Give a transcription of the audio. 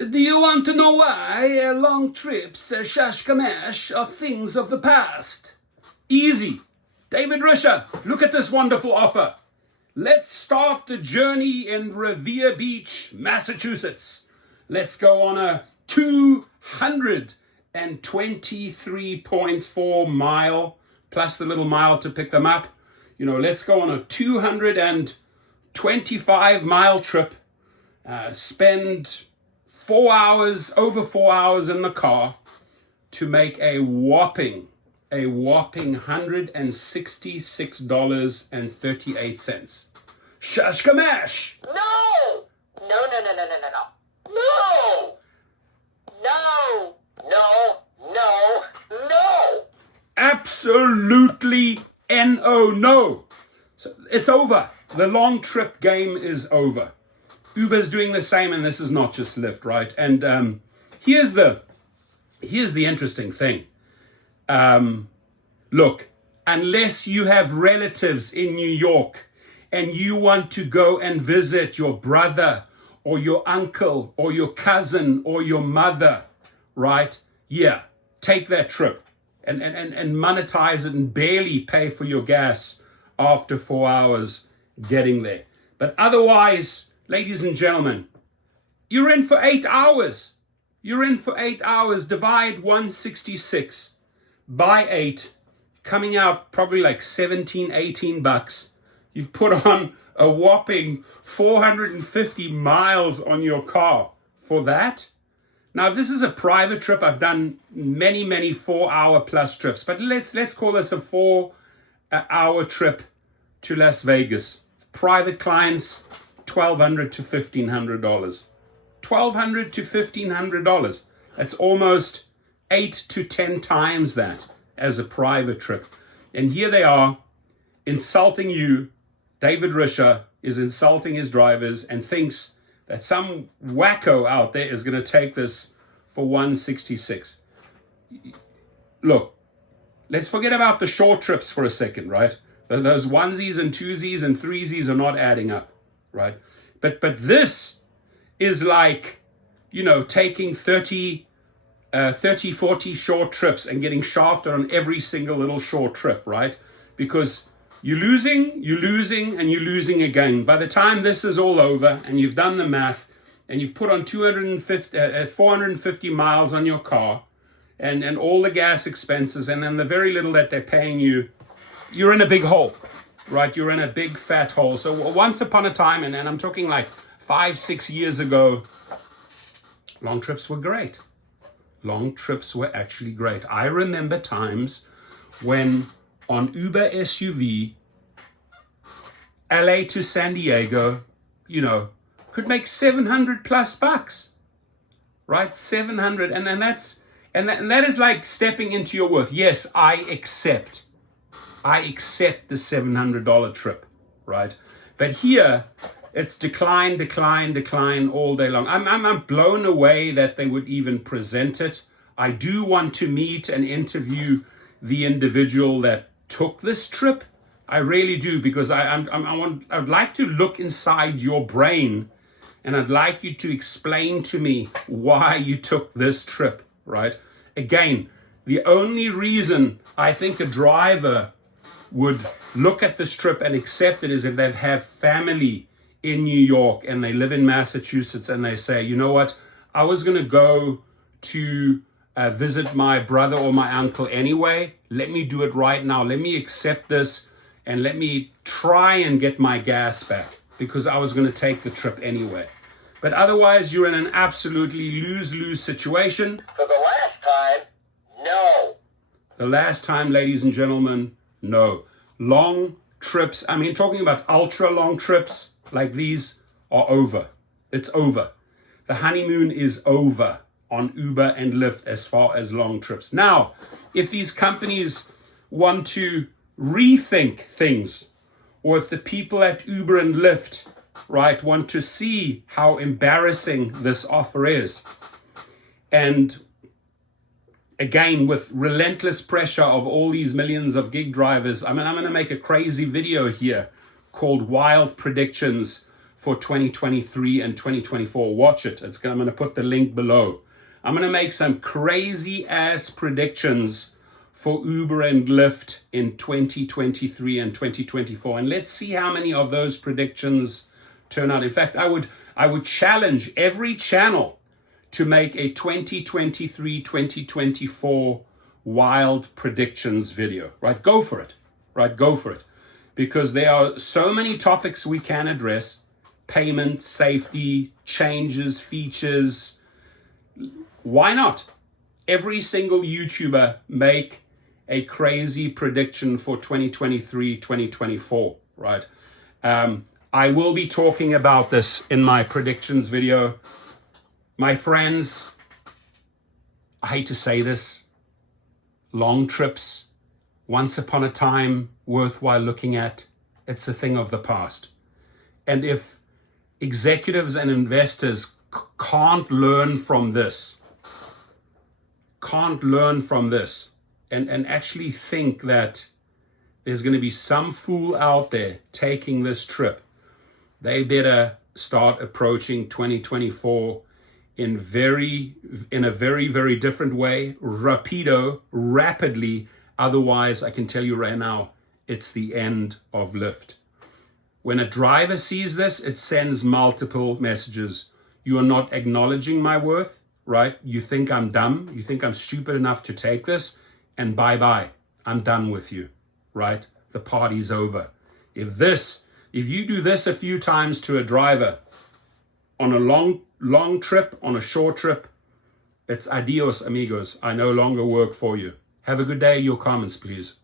Do you want to know why long trips, shashkamash, are things of the past? Easy. David Risher, look at this wonderful offer. Let's start the journey in Revere Beach, Massachusetts. Let's go on a 223.4 mile, plus the little mile to pick them up. Let's go on a 225 mile trip, spend over 4 hours in the car to make a whopping $166.38. Shashkamash! No! No, no, no, no, no, no, no. No! No! No! No! No! Absolutely no. So it's over. The long trip game is over. Uber's doing the same, and this is not just Lyft, right? And here's the interesting thing. Look, unless you have relatives in New York and you want to go and visit your brother or your uncle or your cousin or your mother, right? Yeah, take that trip and monetize it and barely pay for your gas after 4 hours getting there. But otherwise, ladies and gentlemen, you're in for 8 hours. You're in for 8 hours. Divide 166 by 8, coming out probably like 17, 18 bucks. You've put on a whopping 450 miles on your car for that. Now, if this is a private trip, I've done many 4 hour plus trips, but let's call this a 4 hour trip to Las Vegas. Private clients, $1,200 to $1,500. $1,200 to $1,500. That's almost 8 to 10 times that as a private trip. And here they are insulting you. David Risher is insulting his drivers and thinks that some wacko out there is going to take this for 166. Look, let's forget about the short trips for a second, right? Those onesies and twosies and threesies are not adding up, right? But this is like, taking 30, 40 short trips and getting shafted on every single little short trip, right? Because you're losing, and you're losing again. By the time this is all over and you've done the math and you've put on 450 miles on your car and all the gas expenses and then the very little that they're paying you, you're in a big hole, right? You're in a big fat hole. So once upon a time, and I'm talking like 5-6 years ago, long trips were great. Long trips were actually great. I remember times when on Uber SUV, LA to San Diego, could make 700 plus bucks, right? 700, and that is like stepping into your worth. Yes, I accept the $700 trip, right? But here, it's decline all day long. I'm blown away that they would even present it. I do want to meet and interview the individual that took this trip. I really do, because I'd like to look inside your brain and I'd like you to explain to me why you took this trip, right? Again, the only reason I think a driver would look at this trip and accept it is if they have family in New York and they live in Massachusetts and they say, you know what, I was going to go to visit my brother or my uncle anyway. Let me do it right now. Let me accept this and let me try and get my gas back because I was going to take the trip anyway. But otherwise, you're in an absolutely lose-lose situation. For the last time, no. The last time, ladies and gentlemen, no. Long trips, talking about ultra long trips like these are over. It's over. The honeymoon is over on Uber and Lyft as far as long trips. Now, if these companies want to rethink things, or if the people at Uber and Lyft, right, want to see how embarrassing this offer is, and again, with relentless pressure of all these millions of gig drivers, I'm going to make a crazy video here called Wild Predictions for 2023 and 2024. Watch it. I'm going to put the link below. I'm going to make some crazy ass predictions for Uber and Lyft in 2023 and 2024. And let's see how many of those predictions turn out. In fact, I would challenge every channel to make a 2023, 2024 wild predictions video, right? Go for it, right? Go for it. Because there are so many topics we can address: payment, safety, changes, features. Why not? Every single YouTuber make a crazy prediction for 2023, 2024, right? I will be talking about this in my predictions video. My friends, I hate to say this, long trips, once upon a time, worthwhile looking at, it's a thing of the past. And if executives and investors can't learn from this, and actually think that there's going to be some fool out there taking this trip, they better start approaching 2024 in a very, very different way, rapidly. Otherwise, I can tell you right now, it's the end of Lyft. When a driver sees this, it sends multiple messages. You are not acknowledging my worth, right? You think I'm dumb. You think I'm stupid enough to take this, and bye-bye. I'm done with you, right? The party's over. If you do this a few times to a driver on a long trip, on a short trip, it's adios, amigos. I no longer work for you. Have a good day. Your comments, please.